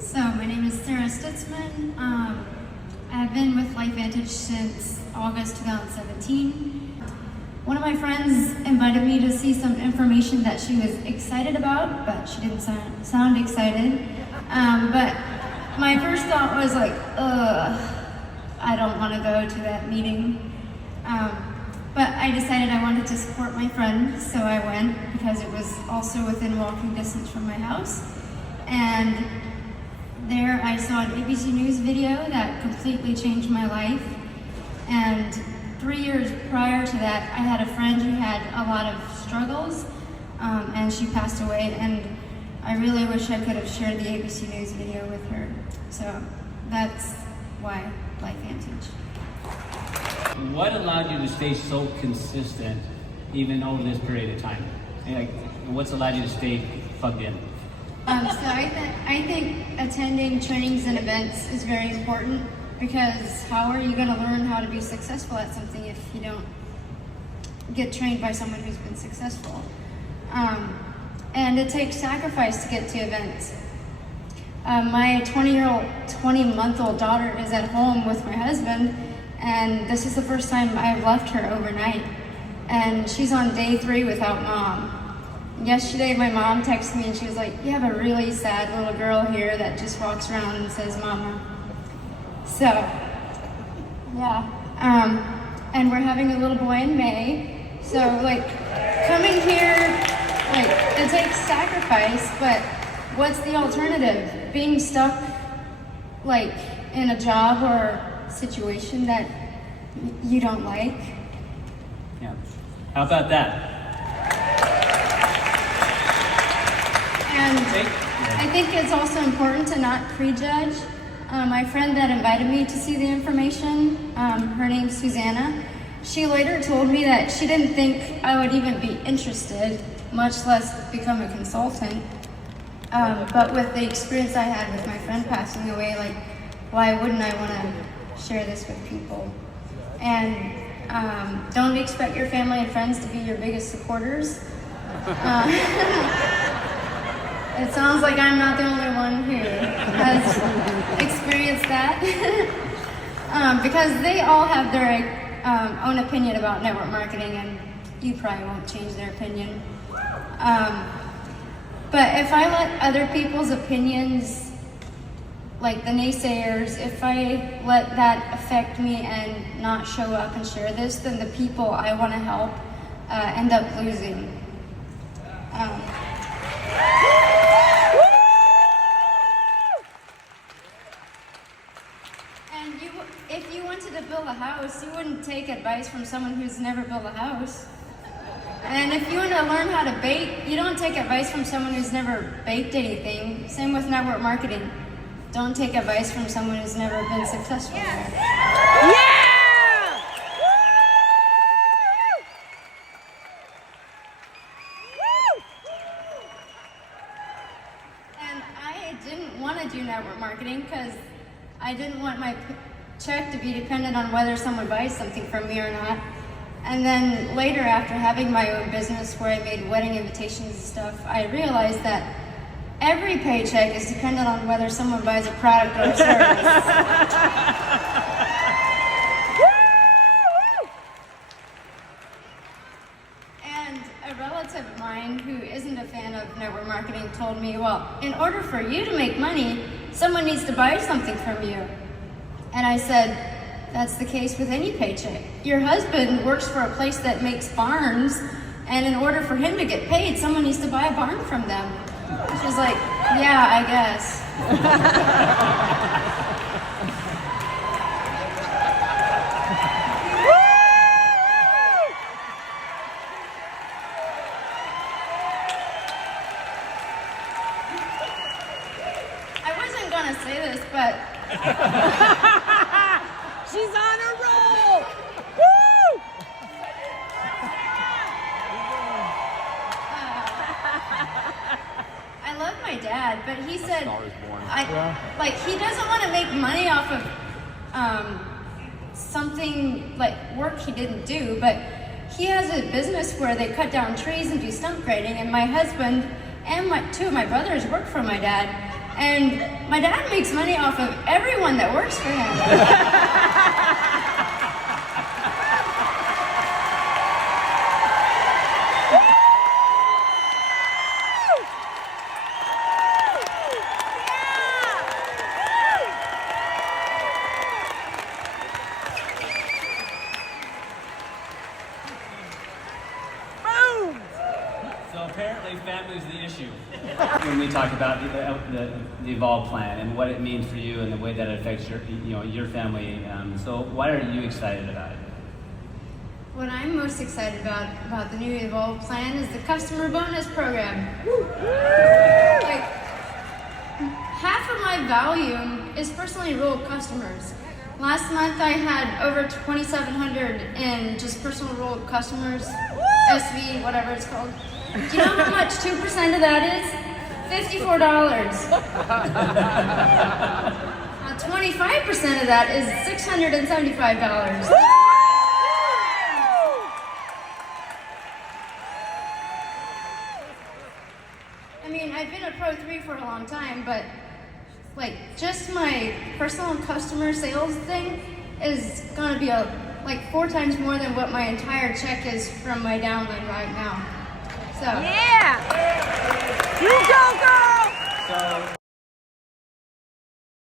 So my name is Stutzman. I've been with LifeVantage since August 2017. One of my friends invited me to see some information that she was excited about, but she didn't sound excited. But my first thought was like, I don't want to go to that meeting. But I decided I wanted to support my friend, so I went because it was also within walking distance from my house. And there I saw an ABC News video that completely changed my life. And 3 years prior to that, I had a friend who had a lot of struggles, and she passed away. And I really wish I could have shared the ABC News video with her. So that's why LifeVantage. What allowed you to stay so consistent even over this period of time? Like, what's allowed you to stay plugged in? So I think attending trainings and events is very important, because how are you going to learn how to be successful at something if you don't get trained by someone who's been successful? And it takes sacrifice to get to events. My 20-month-old daughter is at home with my husband, and this is the first time I've left her overnight. And she's on day 3 without mom. Yesterday, my mom texted me and she was like, "You have a really sad little girl here that just walks around and says mama." So, yeah. And we're having a little boy in May. So, like, coming here, like, it takes sacrifice, but what's the alternative? Being stuck, like, in a job or situation that you don't like? Yeah. How about that? And I think it's also important to not prejudge. My friend that invited me to see the information, her name's Susanna, she later told me that she didn't think I would even be interested, much less become a consultant. But with the experience I had with my friend passing away, like, why wouldn't I want to share this with people? And don't expect your family and friends to be your biggest supporters. It sounds like I'm not the only one who has experienced that. Because they all have their own opinion about network marketing, and you probably won't change their opinion. But if I let other people's opinions, like the naysayers, if I let that affect me and not show up and share this, then the people I want to help end up losing. If you wanted to build a house, you wouldn't take advice from someone who's never built a house. And if you want to learn how to bake, you don't take advice from someone who's never baked anything. Same with network marketing. Don't take advice from someone who's never been successful. Yeah! And I didn't want to do network marketing because I didn't want my check to be dependent on whether someone buys something from me or not. And then later, after having my own business where I made wedding invitations and stuff, I realized that every paycheck is dependent on whether someone buys a product or a service. And a relative of mine who isn't a fan of network marketing told me, well, in order for you to make money, someone needs to buy something from you. And I said, that's the case with any paycheck. Your husband works for a place that makes barns, and in order for him to get paid, someone needs to buy a barn from them. She was like, yeah, I guess. I wasn't gonna say this, but She's on a roll! Woo! I love my dad, but he said, like, he doesn't want to make money off of something like work he didn't do, but he has a business where they cut down trees and do stump grading, and my husband and two of my brothers work for my dad, And my dad makes money off of everyone that works for him. So apparently family's the issue when we talk about the Evolve plan and what it means for you and the way that it affects your family. So why are you excited about it? What I'm most excited about the new Evolve plan is the customer bonus program. Like, half of my volume is personally enrolled customers. Last month I had over 2,700 in just personal enrolled customers, SV, whatever it's called. Do you know how much 2% of that is? $54. 25% of that is $675. I mean, I've been a Pro 3 for a long time, but like just my personal customer sales thing is gonna be like 4 times more than what my entire check is from my downline right now. So Yeah! You go, girl! So